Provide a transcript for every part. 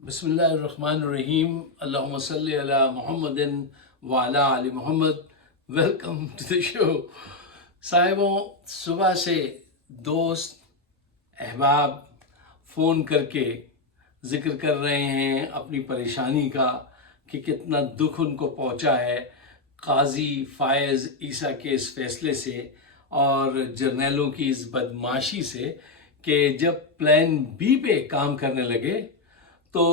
بسم اللہ الرحمن الرحیم، اللہم صلی علی محمد وعلی آل محمد۔ ویلکم ٹو دی شو۔ صاحبوں، صبح سے دوست احباب فون کر کے ذکر کر رہے ہیں اپنی پریشانی کا کہ کتنا دکھ ان کو پہنچا ہے قاضی فائز عیسیٰ کے اس فیصلے سے اور جرنیلوں کی اس بدمعاشی سے کہ جب پلان بی پہ کام کرنے لگے تو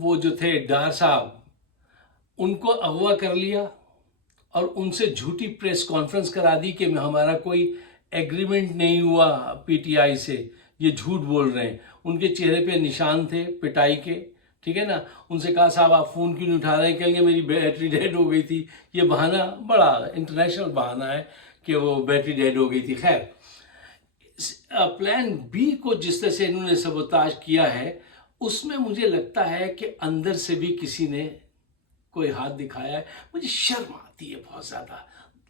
وہ جو تھے ڈار صاحب ان کو اغوا کر لیا اور ان سے جھوٹی پریس کانفرنس کرا دی کہ ہمارا کوئی ایگریمنٹ نہیں ہوا پی ٹی آئی سے، یہ جھوٹ بول رہے ہیں۔ ان کے چہرے پہ نشان تھے پٹائی کے، ٹھیک ہے نا۔ ان سے کہا صاحب آپ فون کیوں نہیں اٹھا رہے ہیں؟ کہیں گے میری بیٹری ڈیڈ ہو گئی تھی۔ یہ بہانہ بڑا انٹرنیشنل بہانہ ہے کہ وہ بیٹری ڈیڈ ہو گئی تھی۔ خیر، پلان بی کو جس طرح سے انہوں نے سبوتاژ کیا ہے اس میں مجھے لگتا ہے کہ اندر سے بھی کسی نے کوئی ہاتھ دکھایا ہے۔ مجھے شرم آتی ہے،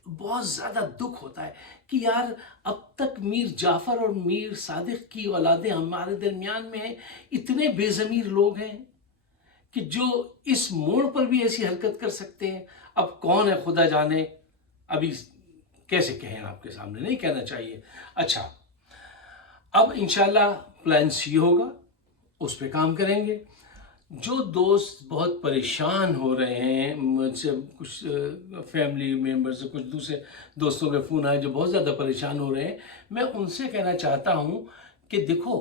بہت زیادہ دکھ ہوتا ہے کہ یار اب تک میر جعفر اور میر صادق کی اولادیں ہمارے درمیان میں ہیں، اتنے بے ضمیر لوگ ہیں کہ جو اس موڑ پر بھی ایسی حرکت کر سکتے ہیں۔ اب کون ہے خدا جانے، ابھی کیسے کہیں آپ کے سامنے، نہیں کہنا چاہیے۔ اچھا، اب انشاءاللہ پلان سی ہوگا، اس پہ کام کریں گے۔ جو دوست بہت پریشان ہو رہے ہیں، مجھ سے کچھ فیملی ممبر سے کچھ دوسرے دوستوں کے فون آئے جو بہت زیادہ پریشان ہو رہے ہیں، میں ان سے کہنا چاہتا ہوں کہ دیکھو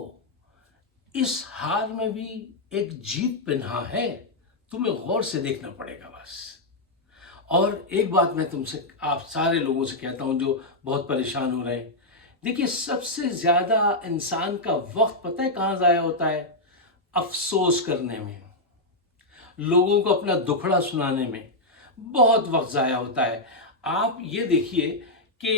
اس ہار میں بھی ایک جیت پنہا ہے، تمہیں غور سے دیکھنا پڑے گا بس۔ اور ایک بات میں تم سے، آپ سارے لوگوں سے کہتا ہوں جو بہت پریشان ہو رہے ہیں، دیکھیے سب سے زیادہ انسان کا وقت پتہ ہے کہاں ضائع ہوتا ہے؟ افسوس کرنے میں، لوگوں کو اپنا دکھڑا سنانے میں بہت وقت ضائع ہوتا ہے۔ آپ یہ دیکھیے کہ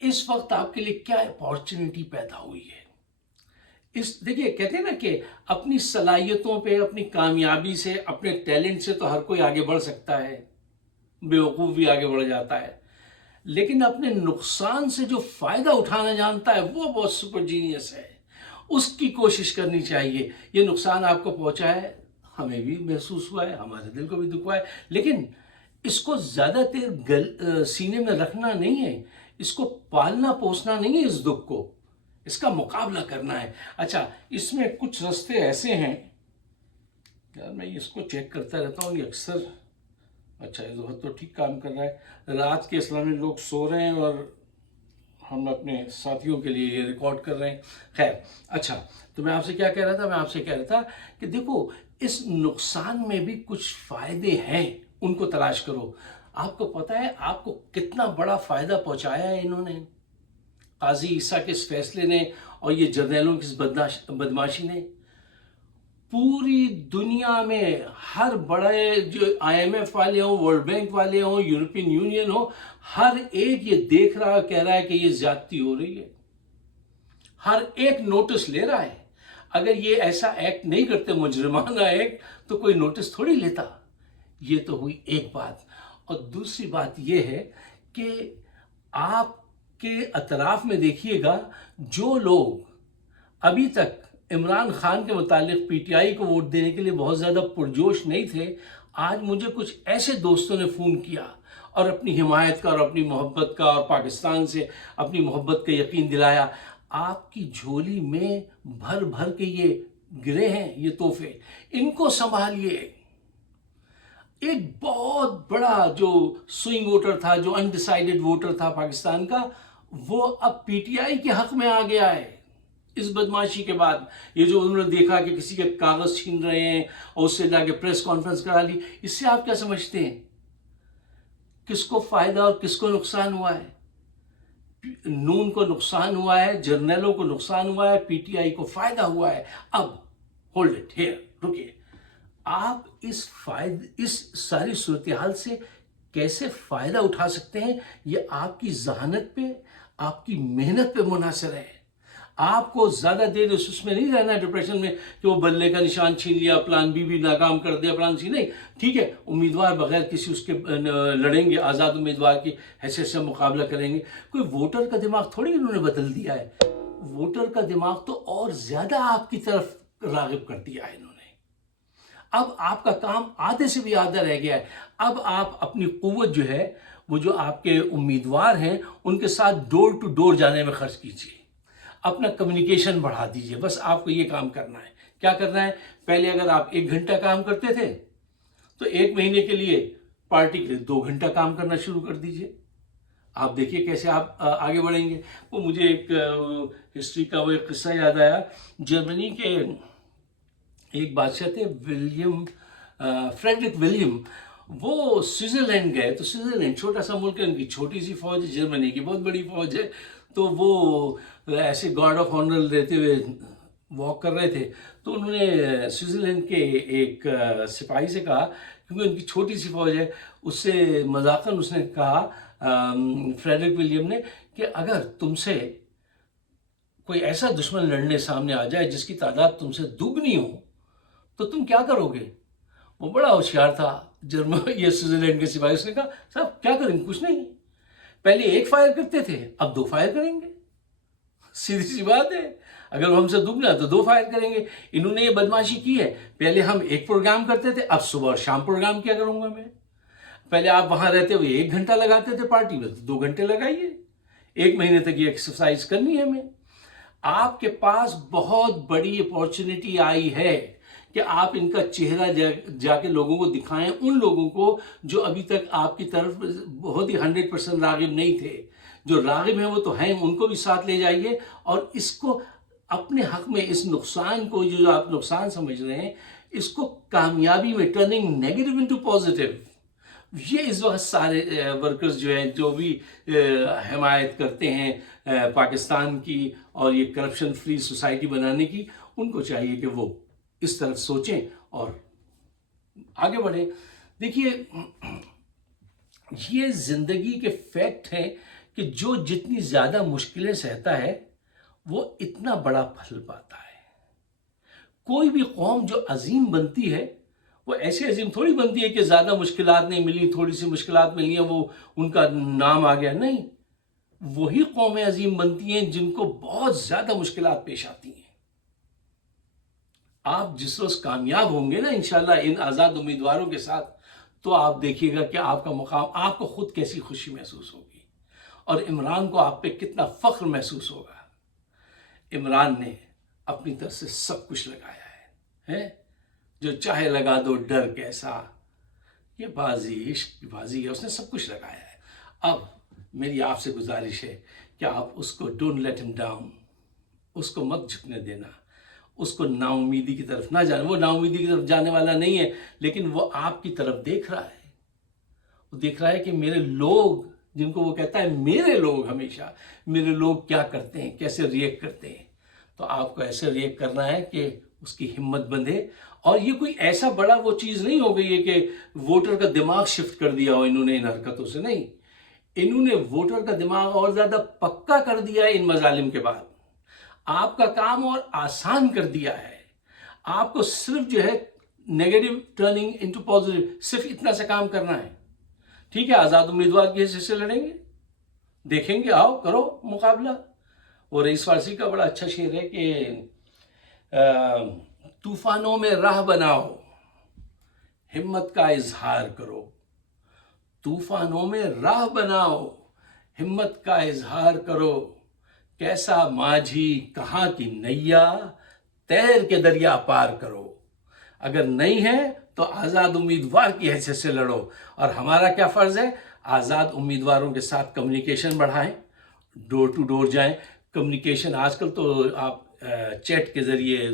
اس وقت آپ کے لیے کیا اپارچونٹی پیدا ہوئی ہے۔ دیکھیے کہتے ہیں نا کہ اپنی صلاحیتوں پہ، اپنی کامیابی سے، اپنے ٹیلنٹ سے تو ہر کوئی آگے بڑھ سکتا ہے، بیوقوف بھی آگے بڑھ جاتا ہے، لیکن اپنے نقصان سے جو فائدہ اٹھانا جانتا ہے وہ بہت سپر جینیس ہے۔ اس کی کوشش کرنی چاہیے۔ یہ نقصان آپ کو پہنچا ہے، ہمیں بھی محسوس ہوا ہے، ہمارے دل کو بھی دکھ ہوا ہے، لیکن اس کو زیادہ دیر سینے میں رکھنا نہیں ہے، اس کو پالنا پوسنا نہیں ہے، اس دکھ کو، اس کا مقابلہ کرنا ہے۔ اچھا، اس میں کچھ رستے ایسے ہیں، یار میں اس کو چیک کرتا رہتا ہوں، یہ اکثر، اچھا یہ تو ٹھیک کام کر رہا ہے۔ رات کے اسلامی لوگ سو رہے ہیں اور ہم اپنے ساتھیوں کے لیے یہ ریکارڈ کر رہے ہیں۔ خیر، اچھا تو میں آپ سے کیا کہہ رہا تھا؟ میں آپ سے کہہ رہا تھا کہ دیکھو اس نقصان میں بھی کچھ فائدے ہیں، ان کو تلاش کرو۔ آپ کو پتہ ہے آپ کو کتنا بڑا فائدہ پہنچایا ہے انہوں نے، قاضی عیسیٰ کے اس فیصلے نے اور یہ جرنیلوں کی اس بدمعاشی نے؟ پوری دنیا میں ہر بڑے جو آئی ایم ایف والے ہوں، ورلڈ بینک والے ہوں، یورپین یونین ہو، ہر ایک یہ دیکھ رہا کہہ رہا ہے کہ یہ زیادتی ہو رہی ہے، ہر ایک نوٹس لے رہا ہے۔ اگر یہ ایسا ایکٹ نہیں کرتے، مجرمانہ ایکٹ، تو کوئی نوٹس تھوڑی لیتا۔ یہ تو ہوئی ایک بات۔ اور دوسری بات یہ ہے کہ آپ کے اطراف میں دیکھیے گا، جو لوگ ابھی تک عمران خان کے متعلق پی ٹی آئی کو ووٹ دینے کے لیے بہت زیادہ پرجوش نہیں تھے، آج مجھے کچھ ایسے دوستوں نے فون کیا اور اپنی حمایت کا اور اپنی محبت کا اور پاکستان سے اپنی محبت کا یقین دلایا۔ آپ کی جھولی میں بھر بھر کے یہ گرے ہیں یہ تحفے، ان کو سنبھالیے۔ ایک بہت بڑا جو سوئنگ ووٹر تھا، جو انڈیسائیڈڈ ووٹر تھا پاکستان کا، وہ اب پی ٹی آئی کے حق میں آ گیا ہے۔ اس بدمعاشی کے بعد یہ جو انہوں نے دیکھا کہ کسی کے کاغذ چھین رہے ہیں اور اس سے جا کے پریس کانفرنس کرا لی، اس سے آپ کیا سمجھتے ہیں کس کو فائدہ اور کس کو نقصان ہوا ہے؟ نون کو نقصان ہوا ہے، جرنیلوں کو نقصان ہوا ہے، پی ٹی آئی کو فائدہ ہوا ہے۔ اب ہولڈ اٹ ہیئر، رکیے، آپ اس ساری صورتحال سے کیسے فائدہ اٹھا سکتے ہیں، یہ آپ کی ذہانت پہ، آپ کی محنت پہ منحصر ہے۔ آپ کو زیادہ دیر اس میں نہیں رہنا ہے ڈپریشن میں کہ وہ بلے کا نشان چھین لیا، پلان بی بھی ناکام کر دیا، پلان سی نہیں۔ ٹھیک ہے، امیدوار بغیر کسی اس کے لڑیں گے، آزاد امیدوار کی حیثیت سے مقابلہ کریں گے۔ کوئی ووٹر کا دماغ تھوڑی انہوں نے بدل دیا ہے، ووٹر کا دماغ تو اور زیادہ آپ کی طرف راغب کر دیا ہے انہوں نے۔ اب آپ کا کام آدھے سے بھی آدھا رہ گیا ہے. اب آپ اپنی قوت جو ہے وہ جو آپ کے امیدوار ہیں ان کے ساتھ ڈور ٹو ڈور جانے میں خرچ کیجیے. اپنا کمیونیکیشن بڑھا دیجیے. بس آپ کو یہ کام کرنا ہے. کیا کرنا ہے؟ پہلے اگر آپ 1 گھنٹہ کام کرتے تھے تو 1 مہینے کے لیے پارٹی کے لیے 2 گھنٹہ کام کرنا شروع کر دیجیے. آپ دیکھیے کیسے آپ آگے بڑھیں گے. وہ مجھے ایک ہسٹری کا وہ ایک قصہ یاد آیا. جرمنی کے ایک بادشاہ تھے فریڈرک ولیم. وہ سوئٹزرلینڈ گئے. تو سوئٹزرلینڈ چھوٹا سا ملک ہے, ان کی چھوٹی سی فوج ہے, جرمنی کی بہت بڑی فوج ہے. تو وہ ایسے گارڈ آف آنر لیتے ہوئے واک کر رہے تھے. تو انہوں نے سوئٹزرلینڈ کے ایک سپاہی سے کہا, کیونکہ ان کی چھوٹی سی فوج ہے, اس سے مذاقاً اس نے کہا فریڈرک ولیم نے کہ اگر تم سے کوئی ایسا دشمن لڑنے سامنے آ جائے جس کی تعداد تم سے دگنی ہو تو تم کیا کرو گے؟ وہ بڑا ہوشیار تھا یہ سوئٹزرلینڈ کے سپاہی. اس نے کہا صاحب کیا کریں گے؟ کچھ نہیں. پہلے 1 فائر کرتے تھے, اب 2 فائر کریں گے. سیدھی سی بات ہے. اگر وہ ہم سے دگنا ہے تو 2 فائر کریں گے. انہوں نے یہ بدماشی کی ہے. پہلے ہم 1 پروگرام کرتے تھے, اب صبح اور شام پروگرام کیا کروں گا میں. پہلے آپ وہاں رہتے ہوئے 1 گھنٹہ لگاتے تھے پارٹی میں, تو 2 گھنٹے لگائیے. 1 مہینے تک یہ ایکسرسائز کرنی ہے ہمیں. آپ کے پاس بہت بڑی اپارچونٹی آئی ہے کہ آپ ان کا چہرہ جا کے لوگوں کو دکھائیں, ان لوگوں کو جو ابھی تک آپ کی طرف بہت ہی 100% راغب نہیں تھے. جو راغب ہیں وہ تو ہیں, ان کو بھی ساتھ لے جائیے, اور اس کو اپنے حق میں اس نقصان کو جو آپ نقصان سمجھ رہے ہیں اس کو کامیابی میں ٹرننگ نیگیٹو انٹو پازیٹیو. یہ اس وقت سارے ورکرز جو ہیں جو بھی حمایت کرتے ہیں پاکستان کی اور یہ کرپشن فری سوسائٹی بنانے کی, ان کو چاہیے کہ وہ اس طرف سوچیں اور آگے بڑھیں. دیکھیے یہ زندگی کے فیکٹ ہیں کہ جو جتنی زیادہ مشکلیں سہتا ہے وہ اتنا بڑا پھل پاتا ہے. کوئی بھی قوم جو عظیم بنتی ہے وہ ایسے عظیم تھوڑی بنتی ہے کہ زیادہ مشکلات نہیں ملی, تھوڑی سی مشکلات ملی ہیں وہ ان کا نام آ گیا. نہیں, وہی قومیں عظیم بنتی ہیں جن کو بہت زیادہ مشکلات پیش آتی ہیں. آپ جس روز کامیاب ہوں گے نا انشاءاللہ ان آزاد امیدواروں کے ساتھ, تو آپ دیکھیے گا کہ آپ کا مقام, آپ کو خود کیسی خوشی محسوس ہوگی اور عمران کو آپ پہ کتنا فخر محسوس ہوگا. عمران نے اپنی طرف سے سب کچھ لگایا ہے, جو چاہے لگا دو ڈر کیسا, یہ بازی عشق کی بازی ہے, اس نے سب کچھ لگایا ہے. اب میری آپ سے گزارش ہے کہ آپ اس کو ڈونٹ لیٹ ہم ڈاؤن, اس کو مت جھکنے دینا, اس کو نا امیدی کی طرف نہ جانا. وہ نا امیدی کی طرف جانے والا نہیں ہے, لیکن وہ آپ کی طرف دیکھ رہا ہے. وہ دیکھ رہا ہے کہ میرے لوگ, جن کو وہ کہتا ہے میرے لوگ, ہمیشہ میرے لوگ کیا کرتے ہیں, کیسے ریئیکٹ کرتے ہیں. تو آپ کو ایسے ریئیکٹ کرنا ہے کہ اس کی ہمت بندھے. اور یہ کوئی ایسا بڑا وہ چیز نہیں ہو گئی ہے کہ ووٹر کا دماغ شفٹ کر دیا ہو انہوں نے ان حرکتوں سے. نہیں, انہوں نے ووٹر کا دماغ اور زیادہ پکا کر دیا ہے ان مظالم کے بعد. آپ کا کام اور آسان کر دیا ہے. آپ کو صرف جو ہے نیگیٹو ٹرننگ انٹو پازیٹیو, صرف اتنا سا کام کرنا ہے. ٹھیک ہے, آزاد امیدوار کی حیثیت سے لڑیں گے, دیکھیں گے, آؤ کرو مقابلہ. اور رئیس فارسی کا بڑا اچھا شعر ہے کہ طوفانوں میں راہ بناؤ, ہمت کا اظہار کرو. طوفانوں میں راہ بناؤ, ہمت کا اظہار کرو. کیسا ماجھی کہاں کی نیا, تیر کے دریا پار کرو. اگر نہیں ہے تو آزاد امیدوار کی حیثیت سے لڑو. اور ہمارا کیا فرض ہے؟ آزاد امیدواروں کے ساتھ کمیونیکیشن بڑھائیں, ڈور ٹو ڈور جائیں. کمیونیکیشن آج کل تو آپ چیٹ کے ذریعے,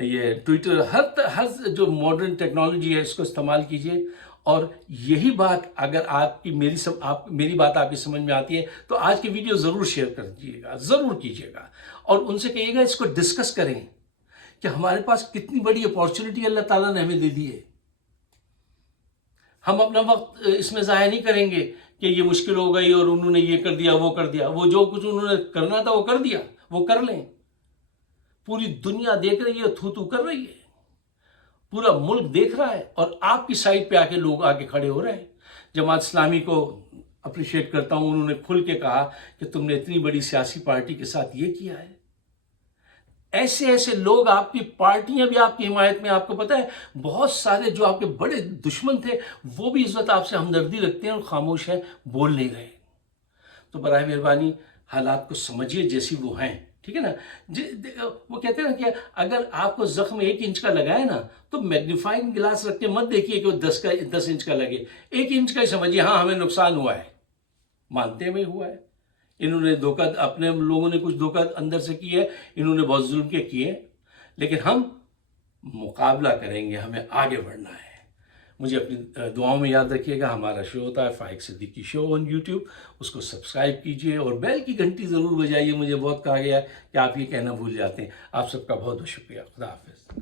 یہ ٹویٹر, ہر جو ماڈرن ٹیکنالوجی ہے اس کو استعمال کیجئے. اور یہی بات اگر آپ کی میری بات آپ کی سمجھ میں آتی ہے تو آج کی ویڈیو ضرور شیئر کر دیجیے گا, ضرور کیجیے گا. اور ان سے کہیے گا اس کو ڈسکس کریں کہ ہمارے پاس کتنی بڑی اپارچونٹی اللہ تعالیٰ نے ہمیں دے دی ہے. ہم اپنا وقت اس میں ضائع نہیں کریں گے کہ یہ مشکل ہو گئی اور انہوں نے یہ کر دیا وہ کر دیا. وہ جو کچھ انہوں نے کرنا تھا وہ کر دیا, وہ کر لیں. پوری دنیا دیکھ رہی ہے, تھو کر رہی ہے, پورا ملک دیکھ رہا ہے, اور آپ کی سائڈ پہ آ کے لوگ آ کے کھڑے ہو رہے ہیں. جماعت اسلامی کو اپریشیٹ کرتا ہوں, انہوں نے کھل کے کہا کہ تم نے اتنی بڑی سیاسی پارٹی کے ساتھ یہ کیا ہے. ایسے ایسے لوگ آپ کی پارٹیاں بھی آپ کی حمایت میں. آپ کو پتہ ہے بہت سارے جو آپ کے بڑے دشمن تھے وہ بھی اس وقت آپ سے ہمدردی رکھتے ہیں اور خاموش ہیں, بول نہیں رہے. تو براہ مہربانی حالات کو سمجھیے جیسی وہ ہیں, ٹھیک ہے نا. وہ کہتے ہیں نا کہ اگر آپ کو زخم 1 انچ کا لگا ہے نا تو میگنیفائنگ گلاس رکھ کے مت دیکھیے کہ وہ 10 انچ کا لگے, 1 انچ کا ہی سمجھیے ہاں ہمیں نقصان ہوا ہے, مانتے ہوئے ہوا ہے. انہوں نے دھوکہ, اپنے لوگوں نے کچھ دھوکہ اندر سے کیا ہے, انہوں نے بہت ظلم کے کیے, لیکن ہم مقابلہ کریں گے, ہمیں آگے بڑھنا ہے. مجھے اپنی دعاؤں میں یاد رکھیے گا. ہمارا شو ہوتا ہے فائق صدیقی شو آن یوٹیوب, اس کو سبسکرائب کیجئے اور بیل کی گھنٹی ضرور بجائیے. مجھے بہت کہا گیا کہ آپ یہ کہنا بھول جاتے ہیں. آپ سب کا بہت بہت شکریہ. خدا حافظ.